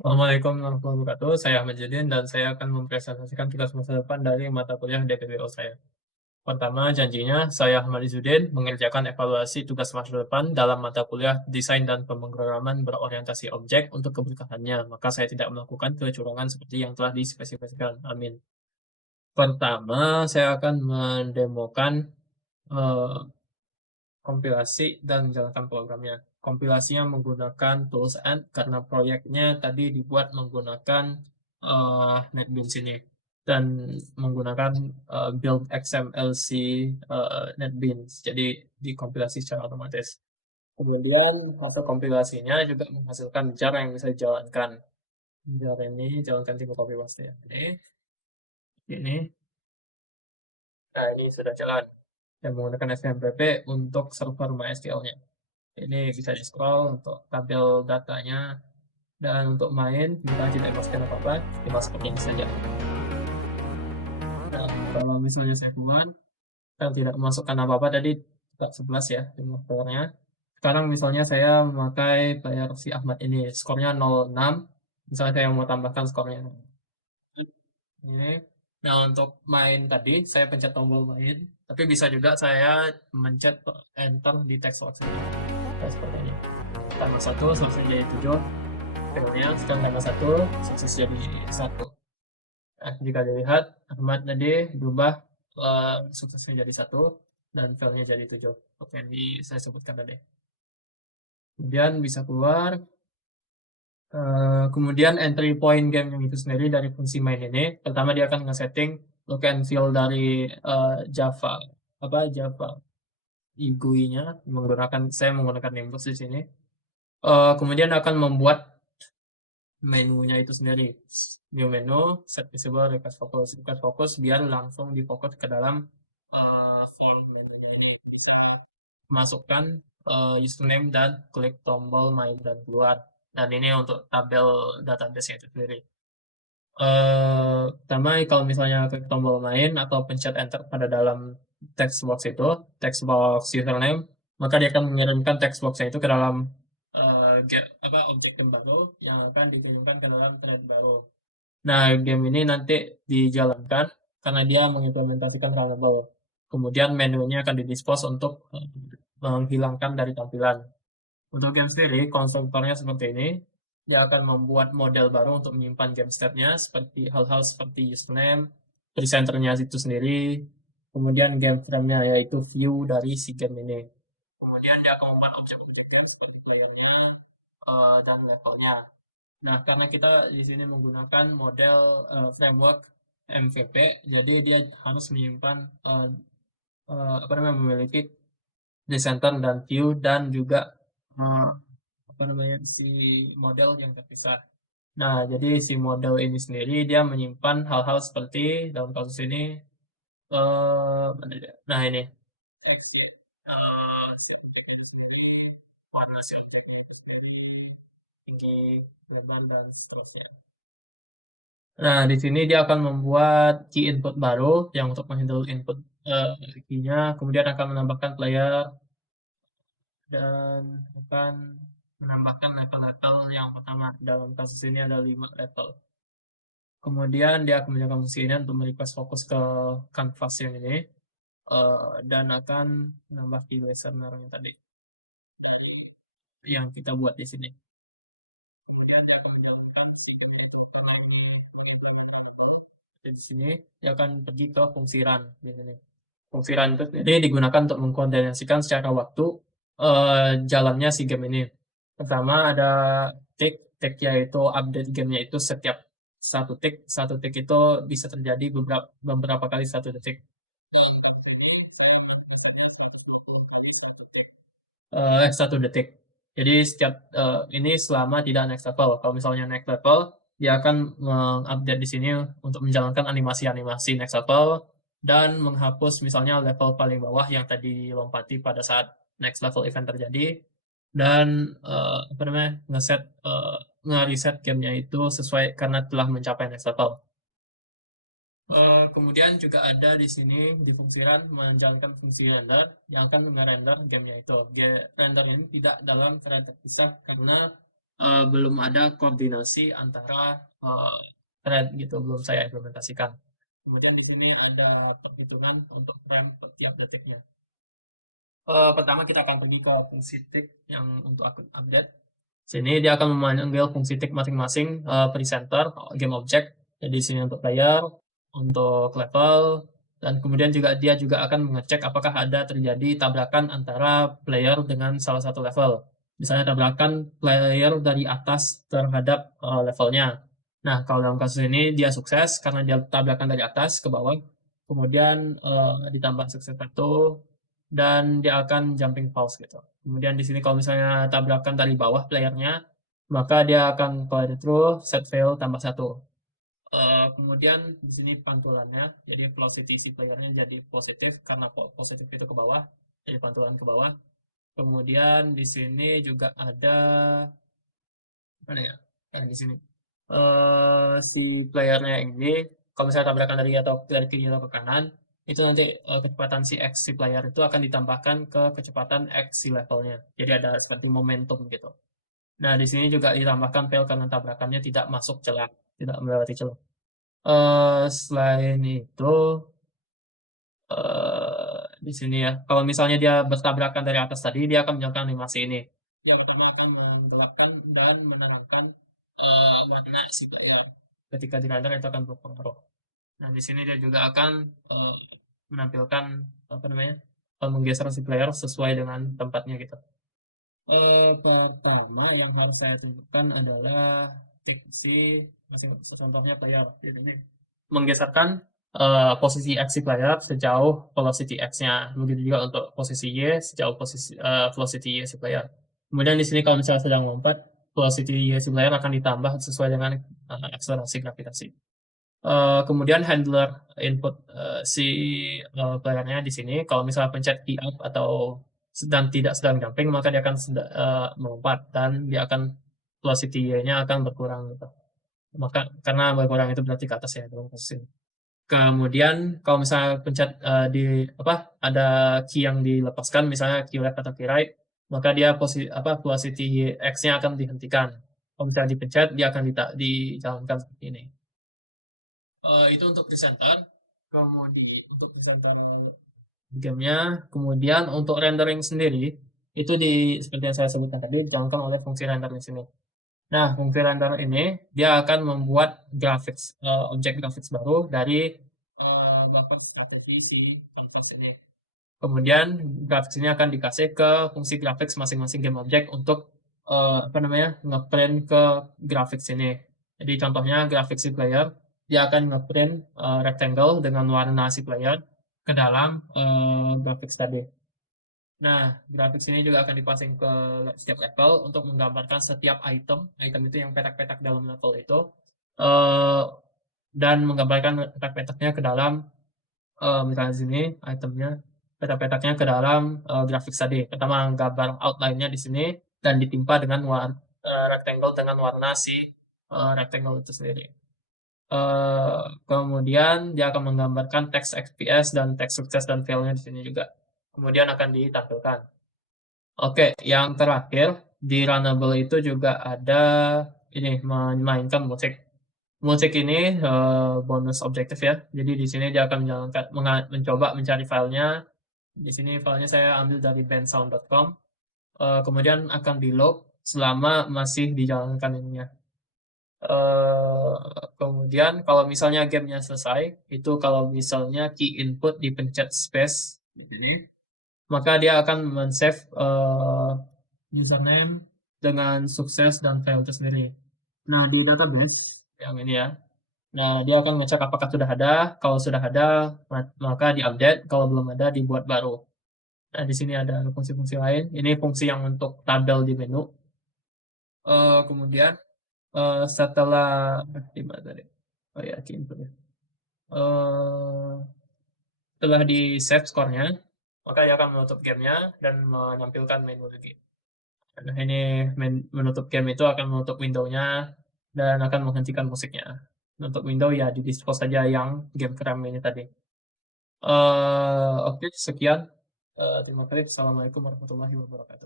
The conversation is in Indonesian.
Assalamualaikum warahmatullahi wabarakatuh. Saya Ahmad Jadin dan saya akan mempresentasikan tugas masa depan dari mata kuliah DPPO saya. Pertama, janjinya saya Ahmad Izzuddin mengerjakan evaluasi tugas masa depan dalam mata kuliah Desain dan Pemrograman berorientasi objek untuk keberkahannya, maka saya tidak melakukan kecurangan seperti yang telah dispesifikasikan. Amin. Pertama, saya akan mendemokan eh, kompilasi dan menjalankan programnya. Kompilasinya menggunakan tools Ant karena proyeknya tadi dibuat menggunakan NetBeans ini dan menggunakan build XMLC NetBeans. Jadi dikompilasi secara otomatis. Kemudian hasil kompilasinya juga menghasilkan jar yang bisa dijalankan. Jar ini jalankan tipe copy paste ya. Ini. Nah, ini sudah jalan. Dan menggunakan SMPP untuk server MySQL-nya. Ini bisa di-scroll untuk tampil datanya. Dan untuk main, kita tidak masukkan apa-apa, cuma seperti ini saja. Nah, kalau misalnya saya keluar, kita tidak memasukkan apa-apa, tadi tak 11 ya, jumlah playernya. Sekarang misalnya saya memakai player si Ahmad ini, skornya 06. Misalnya saya mau tambahkan skornya. Ini. Nah, untuk main tadi, saya pencet tombol main. Tapi bisa juga saya mencet enter di text box ini. Nah, seperti ini. Tambah 1, selesai jadi 7. Kemudian sekarang tambah 1, sukses jadi 1. Nah, jika dilihat, Ahmad tadi berubah suksesnya jadi 1 dan failnya jadi 7. Oke, ini saya sebutkan tadi. Kemudian bisa keluar. Kemudian entry point game yang itu sendiri dari fungsi main ini, pertama dia akan nge-setting look and feel dari Java, Java GUI-nya saya menggunakan Nimbus di sini. Kemudian akan membuat menunya itu sendiri. New menu, set visible, request focus biar langsung difokus ke dalam form menunya ini. Bisa masukkan username dan klik tombol main dan keluar. Dan ini untuk tabel database itu sendiri. Pertama, kalau misalnya klik tombol main atau pencet enter pada dalam text box itu, text box username, maka dia akan mengirimkan text box itu ke dalam objek game baru yang akan dikirimkan ke dalam thread baru. Nah, game ini nanti dijalankan karena dia mengimplementasikan runnable. Kemudian menunya akan didispose untuk menghilangkan dari tampilan. Untuk game sendiri, konstruktornya seperti ini. Dia akan membuat model baru untuk menyimpan game state-nya, seperti hal-hal seperti username, presenternya itu sendiri, kemudian game frame-nya yaitu view dari si game ini. Kemudian dia akan membuat objek-objek game seperti player-nya dan levelnya. Nah, karena kita di sini menggunakan model framework MVP, jadi dia harus menyimpan memiliki presenter dan view dan juga eh, si model yang terpisah. Nah, jadi si model ini sendiri dia menyimpan hal-hal seperti dalam kasus ini nah ini XY warna tinggi, lebar dan seterusnya. Nah, di sini dia akan membuat key input baru yang untuk menghandle input key-nya, kemudian akan menambahkan player dan akan menambahkan level-level yang pertama. Dalam kasus ini ada 5 level. Kemudian dia akan menjaga fungsi ini untuk merequest fokus ke canvas yang ini dan akan menambah key listener yang tadi yang kita buat di sini. Kemudian dia akan menjalankan di sini dia akan pergi ke fungsi run di sini. Fungsi run itu sendiri digunakan untuk mengkoordinasikan secara waktu jalannya si game ini. Pertama ada tick yaitu update gamenya itu setiap satu tick itu bisa terjadi beberapa kali 1 detik. Dalam komputer ini saya melakukannya 120 kali 1 detik. 1 detik. Jadi setiap ini selama tidak next level. Kalau misalnya next level, dia akan mengupdate di sini untuk menjalankan animasi-animasi next level dan menghapus misalnya level paling bawah yang tadi dilompati pada saat next level event terjadi dan nge-reset gamenya itu sesuai karena telah mencapai next level. Kemudian juga ada di sini di fungsi run menjalankan fungsi render yang akan merender gamenya itu. Render ini tidak dalam thread terpisah karena belum ada koordinasi antara thread gitu, belum saya implementasikan. Kemudian di sini ada perhitungan untuk frame setiap detiknya. Pertama kita akan pergi ke fungsi tick yang untuk akun update. Sini dia akan memanggil fungsi tick masing-masing presenter, game object. Jadi sini untuk player, untuk level, dan kemudian juga dia juga akan mengecek apakah ada terjadi tabrakan antara player dengan salah satu level. Misalnya tabrakan player dari atas terhadap levelnya. Nah, kalau dalam kasus ini dia sukses karena dia tabrakan dari atas ke bawah, kemudian ditambah sukses satu, dan dia akan jumping pause gitu. Kemudian di sini kalau misalnya tabrakan dari bawah playernya, maka dia akan follow through, set fail tambah satu. Kemudian di sini pantulannya, jadi velocity si playernya jadi positif karena positif itu ke bawah, jadi pantulan ke bawah. Kemudian di sini juga ada mana ya? Di sini. Si playernya ini kalau misalnya tabrakan dari kiri atau ke kanan, itu nanti kecepatan si X si player itu akan ditambahkan ke kecepatan X si levelnya. Jadi ada seperti momentum gitu. Nah, di sini juga ditambahkan fail karena tabrakannya tidak masuk celah, tidak melewati celah. Selain itu, di sini ya, kalau misalnya dia bertabrakan dari atas tadi, dia akan menyalakan animasi ini. Dia pertama akan menggelapkan dan menerangkan warna si player. Ketika di render itu akan berpengaruh. Nah, di sini dia juga akan menampilkan apa namanya, menggeser si player sesuai dengan tempatnya gitu. Pertama yang harus saya tunjukkan adalah si contohnya player. Jadi ini menggeserkan posisi X si player sejauh velocity X-nya. Begitu juga untuk posisi Y sejauh posisi velocity Y si player. Kemudian di sini kalau misalnya sedang lompat, velocity Y si player akan ditambah sesuai dengan akselerasi gravitasi. Kemudian handler input si playernya di sini, kalau misalnya pencet key up atau tidak sedang jumping, maka dia akan melompat dan dia akan velocity Y-nya akan berkurang gitu. Maka karena berkurang itu berarti ke atas ya dalam kasus ini. Kemudian kalau misalnya pencet di apa ada key yang dilepaskan, misalnya key left atau key right, maka dia velocity X-nya akan dihentikan. Kalau misalnya dipencet, dia akan dijalankan seperti ini. Itu untuk presenter. Kemudian untuk presenter gamenya, kemudian untuk rendering sendiri itu seperti yang saya sebutkan tadi dijalankan oleh fungsi render di sini. Nah, fungsi render ini dia akan membuat objek grafis baru dari buffer strategi si canvas ini. Kemudian grafis ini akan dikasih ke fungsi grafis masing-masing game object untuk ngeprint ke grafis ini. Jadi contohnya grafis si player, dia akan ngeprint rectangle dengan warna si player ke dalam grafis tadi. Nah, grafis ini juga akan dipasang ke setiap level untuk menggambarkan setiap item itu yang petak-petak dalam level itu, dan menggambarkan petak-petaknya ke dalam, misalnya sini itemnya, petak-petaknya ke dalam grafik tadi. Pertama gambar outline-nya di sini dan ditimpa dengan rectangle dengan warna si rectangle itu sendiri. Kemudian dia akan menggambarkan teks XPS dan teks sukses dan fail-nya di sini juga. Kemudian akan ditampilkan. Oke, yang terakhir di Runnable itu juga ada ini memainkan musik. Musik ini bonus objektif ya. Jadi di sini dia akan mencoba mencari filenya. Di sini filenya saya ambil dari bandsound.com. Kemudian akan di load selama masih dijalankan ininya. Kemudian kalau misalnya gamenya selesai, itu kalau misalnya key input dipencet space, maka dia akan men-save username dengan sukses dan fail itu sendiri. Nah, di database yang ini ya. Nah, dia akan ngecek apakah sudah ada. Kalau sudah ada, maka diupdate. Kalau belum ada, dibuat baru. Nah, di sini ada fungsi-fungsi lain. Ini fungsi yang untuk tabel di menu. Kemudian setelah di mana tadi? Oh ya, key input ya. Setelah di save skornya, maka dia akan menutup gamenya dan menampilkan menu lagi. Nah, ini menutup game itu akan menutup window-nya dan akan menghentikan musiknya. Untuk window ya di dispose saja yang game kram ini tadi. Oke, sekian. Terima kasih. Assalamualaikum warahmatullahi wabarakatuh.